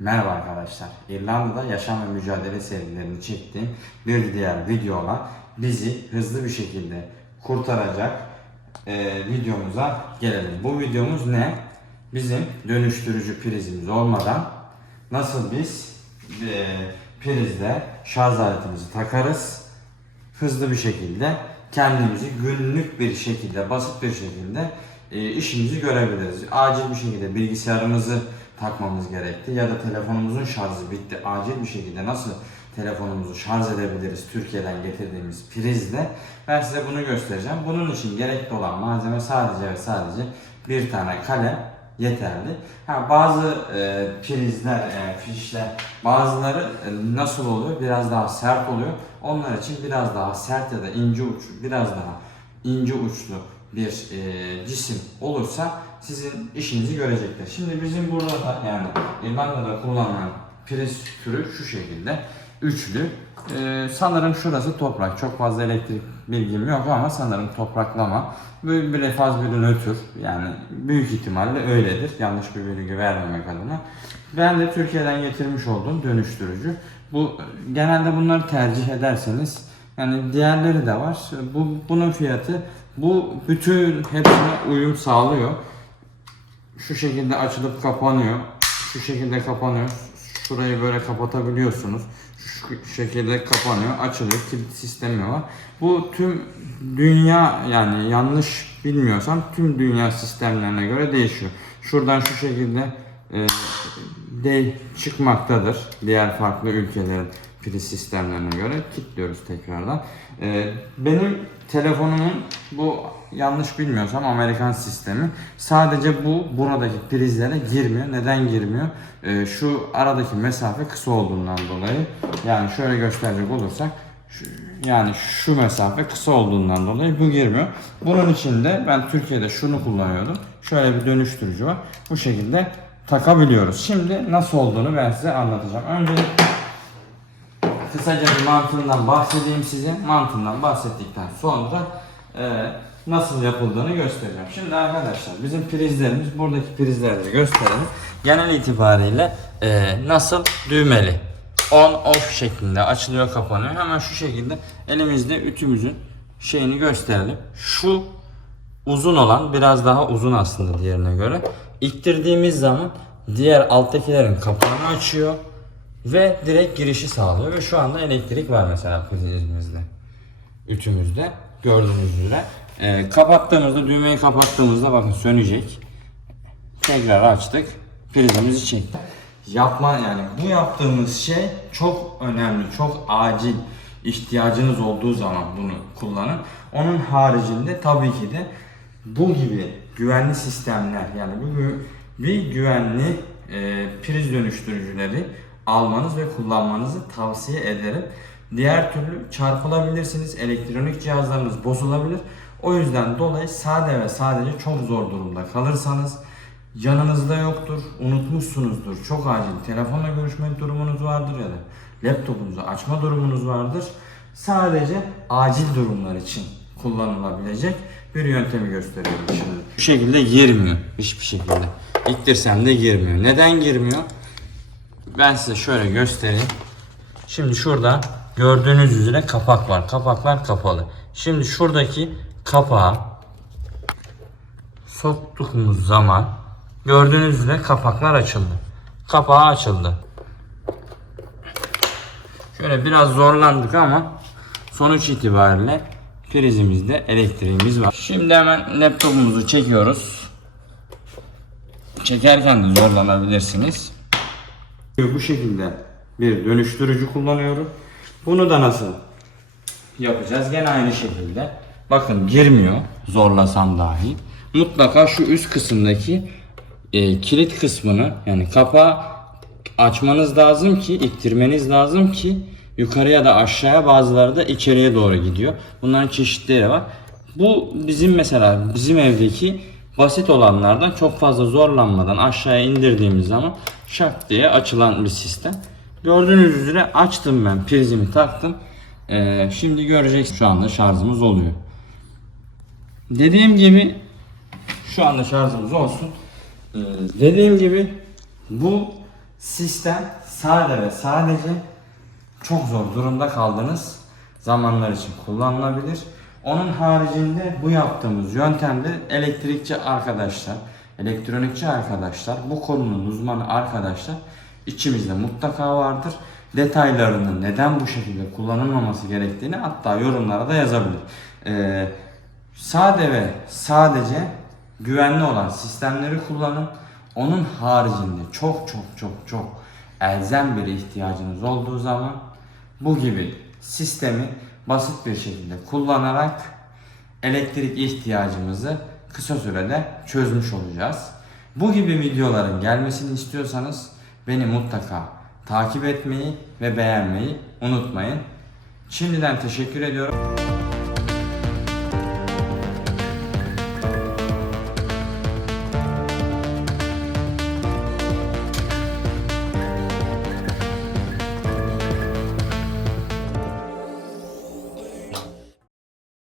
Merhaba arkadaşlar. İrlanda'da yaşam ve mücadele serilerini çektiğim bir diğer videola bizi hızlı bir şekilde kurtaracak e, videomuza gelelim. Bu videomuz ne? Bizim dönüştürücü prizimiz olmadan nasıl biz e, prizle şarj aletimizi takarız hızlı bir şekilde kendimizi günlük bir şekilde, basit bir şekilde e, işimizi görebiliriz. Acil bir şekilde bilgisayarımızı takmamız gerekti ya da telefonumuzun şarjı bitti. Acil bir şekilde nasıl telefonumuzu şarj edebiliriz Türkiye'den getirdiğimiz prizle ben size bunu göstereceğim. Bunun için gerekli olan malzeme sadece ve sadece bir tane kalem yeterli. Ha, bazı e, prizler, e, fişler bazıları e, nasıl oluyor? Biraz daha sert oluyor. Onlar için biraz daha sert ya da ince uç, biraz daha ince uçlu bir e, cisim olursa sizin işinizi görecekler. Şimdi bizim burada da yani İrlanda'da kullanılan priz türü şu şekilde üçlü. E, sanırım şurası toprak. Çok fazla elektrik bilgim yok ama sanırım topraklama. Böyle bir faz bir nötr. Yani büyük ihtimalle öyledir. Yanlış bir bilgi vermemek adına. Ben de Türkiye'den getirmiş olduğum dönüştürücü. Bu genelde bunları tercih ederseniz yani diğerleri de var. Bu bunun fiyatı bu bütün hepsine uyum sağlıyor. Şu şekilde açılıp kapanıyor. Şu şekilde kapanıyor. Şurayı böyle kapatabiliyorsunuz. Şu şekilde kapanıyor, açılıyor. Kilit sistemi var. Bu tüm dünya yani yanlış bilmiyorsam tüm dünya sistemlerine göre değişiyor. Şuradan şu şekilde e, de çıkmaktadır. Diğer farklı ülkelerin priz sistemlerine göre kilitliyoruz tekrardan. E, benim telefonumun bu yanlış bilmiyorsam Amerikan sistemi sadece bu buradaki prizlere girmiyor. Neden girmiyor? E, şu aradaki mesafe kısa olduğundan dolayı yani şöyle gösterecek olursak şu, yani şu mesafe kısa olduğundan dolayı bu girmiyor. Bunun için de ben Türkiye'de şunu kullanıyordum. Şöyle bir dönüştürücü var. Bu şekilde takabiliyoruz. Şimdi nasıl olduğunu ben size anlatacağım. Önce kısaca bir mantığından bahsedeyim size. Mantığından bahsettikten sonra e, nasıl yapıldığını göstereceğim. Şimdi arkadaşlar bizim prizlerimiz buradaki prizleri gösterelim. Genel itibariyle e, nasıl düğmeli on off şeklinde açılıyor kapanıyor. Hemen şu şekilde elimizde ütümüzün şeyini gösterelim. Şu uzun olan biraz daha uzun aslında diğerine göre. İttirdiğimiz zaman diğer alttakilerin kapağını açıyor ve direkt girişi sağlıyor ve şu anda elektrik var mesela prizimizde. Ütümüzde gördüğünüz üzere. Ee, kapattığımızda düğmeyi kapattığımızda bakın sönecek. Tekrar açtık. Prizimizi çektik. Yapma yani bu yaptığımız şey çok önemli, çok acil ihtiyacınız olduğu zaman bunu kullanın. Onun haricinde tabii ki de bu gibi güvenli sistemler yani bu bir güvenli e, priz dönüştürücüleri almanız ve kullanmanızı tavsiye ederim. Diğer türlü çarpılabilirsiniz, elektronik cihazlarınız bozulabilir. O yüzden dolayı sade ve sadece çok zor durumda kalırsanız yanınızda yoktur, unutmuşsunuzdur, çok acil telefonla görüşme durumunuz vardır ya da laptopunuzu açma durumunuz vardır. Sadece acil durumlar için kullanılabilecek bir yöntemi gösteriyorum şimdi. Bu şekilde girmiyor hiçbir şekilde. İttirsem de girmiyor. Neden girmiyor? Ben size şöyle göstereyim. Şimdi şurada gördüğünüz üzere kapak var. Kapaklar kapalı. Şimdi şuradaki kapağı soktuğumuz zaman gördüğünüz üzere kapaklar açıldı. Kapağı açıldı. Şöyle biraz zorlandık ama sonuç itibariyle prizimizde elektriğimiz var. Şimdi hemen laptopumuzu çekiyoruz. Çekerken de zorlanabilirsiniz. Bu şekilde bir dönüştürücü kullanıyorum. Bunu da nasıl yapacağız? Gene aynı şekilde. Bakın girmiyor zorlasam dahi. Mutlaka şu üst kısımdaki e, kilit kısmını yani kapağı açmanız lazım ki ittirmeniz lazım ki yukarıya da aşağıya bazıları da içeriye doğru gidiyor. Bunların çeşitleri var. Bu bizim mesela bizim evdeki basit olanlardan çok fazla zorlanmadan aşağıya indirdiğimiz zaman şak diye açılan bir sistem. Gördüğünüz üzere açtım ben prizimi taktım. Ee, şimdi göreceksiniz şu anda şarjımız oluyor. Dediğim gibi şu anda şarjımız olsun. Ee, dediğim gibi bu Sistem sade ve sadece çok zor durumda kaldığınız zamanlar için kullanılabilir. Onun haricinde bu yaptığımız yöntemde elektrikçi arkadaşlar, elektronikçi arkadaşlar, bu konunun uzmanı arkadaşlar içimizde mutlaka vardır. Detaylarını neden bu şekilde kullanılmaması gerektiğini hatta yorumlara da yazabilir. Ee, sade ve sadece güvenli olan sistemleri kullanın. Onun haricinde çok çok çok çok elzem bir ihtiyacınız olduğu zaman bu gibi sistemi basit bir şekilde kullanarak elektrik ihtiyacımızı kısa sürede çözmüş olacağız. Bu gibi videoların gelmesini istiyorsanız beni mutlaka takip etmeyi ve beğenmeyi unutmayın. Şimdiden teşekkür ediyorum.